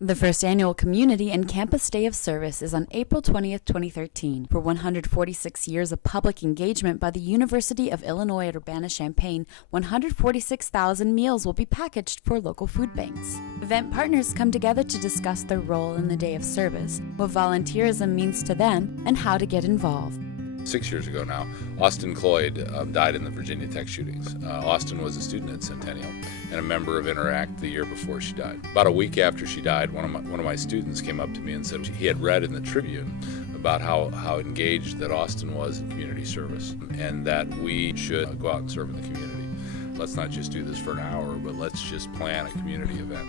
The first annual Community and Campus Day of Service is on April 20th, 2013. For 146 years of public engagement by the University of Illinois at Urbana-Champaign, 146,000 meals will be packaged for local food banks. Event partners come together to discuss their role in the Day of Service, what volunteerism means to them, and how to get involved. 6 years ago now, Austin Cloyd died in the Virginia Tech shootings. Austin was a student at Centennial and a member of Interact the year before she died. About a week after she died, one of my students came up to me and said he had read in the Tribune about how engaged that Austin was in community service and that we should go out and serve in the community. Let's not just do this for an hour, but let's just plan a community event.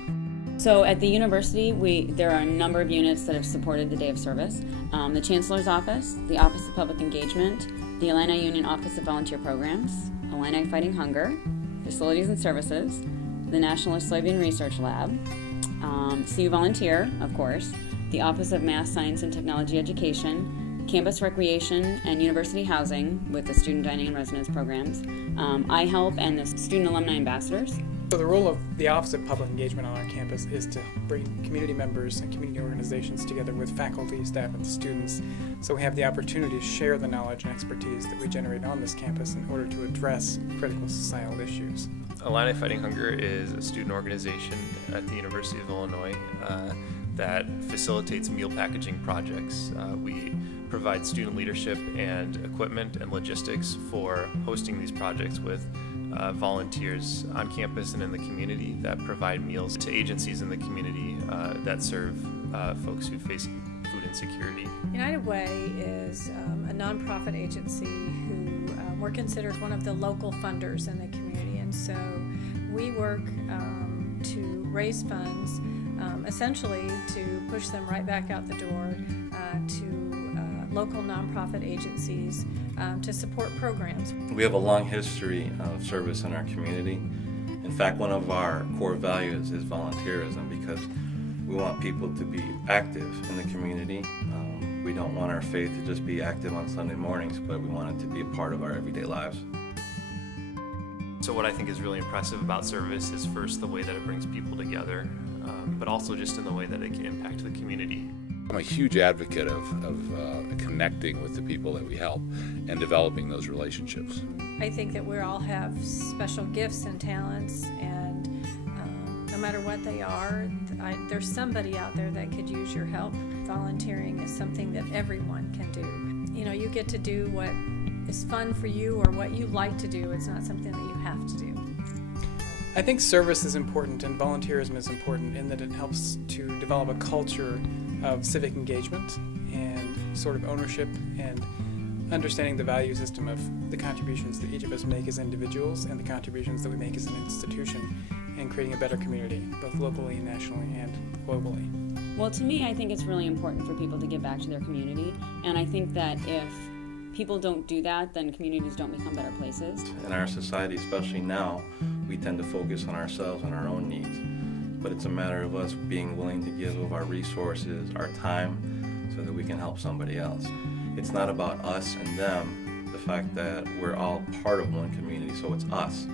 So at the university, there are a number of units that have supported the Day of Service. The Chancellor's Office, the Office of Public Engagement, the Illini Union Office of Volunteer Programs, Illini Fighting Hunger, Facilities and Services, the National Slavian Research Lab, CU Volunteer, of course, the Office of Math, Science, and Technology Education, Campus Recreation and University Housing with the Student Dining and Residence Programs, iHelp, and the Student Alumni Ambassadors. So the role of the Office of Public Engagement on our campus is to bring community members and community organizations together with faculty, staff, and students, so we have the opportunity to share the knowledge and expertise that we generate on this campus in order to address critical societal issues. Illini Fighting Hunger is a student organization at the University of Illinois that facilitates meal packaging projects. We provide student leadership and equipment and logistics for hosting these projects with volunteers on campus and in the community that provide meals to agencies in the community that serve folks who face food insecurity. United Way is a nonprofit agency who we're considered one of the local funders in the community, and so we work to raise funds essentially to push them right back out the door to local nonprofit agencies to support programs. We have a long history of service in our community. In fact, one of our core values is volunteerism because we want people to be active in the community. We don't want our faith to just be active on Sunday mornings, but we want it to be a part of our everyday lives. So what I think is really impressive about service is first the way that it brings people together, but also just in the way that it can impact the community. I'm a huge advocate of connecting with the people that we help and developing those relationships. I think that we all have special gifts and talents, and no matter what they are, there's somebody out there that could use your help. Volunteering is something that everyone can do. You know, you get to do what is fun for you or what you like to do. It's not something that you have to do. I think service is important and volunteerism is important in that it helps to develop a culture of civic engagement and sort of ownership and understanding the value system of the contributions that each of us make as individuals and the contributions that we make as an institution and creating a better community, both locally, nationally, and globally. Well, to me, I think it's really important for people to give back to their community, and I think that if people don't do that, then communities don't become better places. In our society, especially now, we tend to focus on ourselves and our own needs. But it's a matter of us being willing to give of our resources, our time, so that we can help somebody else. It's not about us and them, the fact that we're all part of one community, so it's us.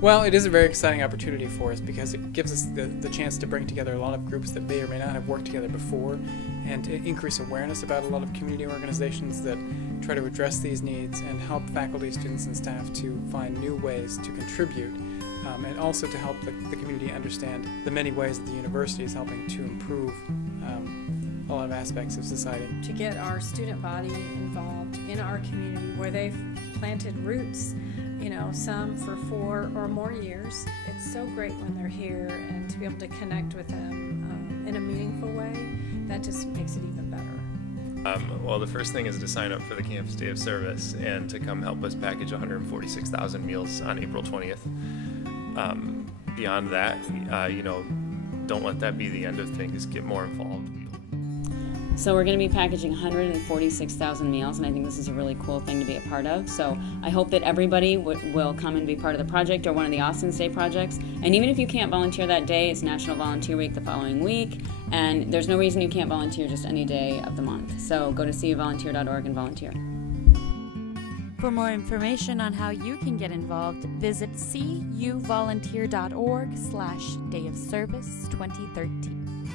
Well, it is a very exciting opportunity for us because it gives us the chance to bring together a lot of groups that may or may not have worked together before and to increase awareness about a lot of community organizations that try to address these needs and help faculty, students, and staff to find new ways to contribute and also to help the community understand the many ways that the university is helping to improve a lot of aspects of society. To get our student body involved in our community where they've planted roots, you know, some for 4 or more years. It's so great when they're here, and to be able to connect with them in a meaningful way, that just makes it even better. Well, the first thing is to sign up for the Campus Day of Service and to come help us package 146,000 meals on April 20th. Beyond that, don't let that be the end of things. Get more involved. So we're going to be packaging 146,000 meals, and I think this is a really cool thing to be a part of. So I hope that everybody will come and be part of the project or one of the Austin Day projects. And even if you can't volunteer that day, it's National Volunteer Week the following week, and there's no reason you can't volunteer just any day of the month. So go to cuvolunteer.org and volunteer. For more information on how you can get involved, visit cuvolunteer.org/Day of Service 2013.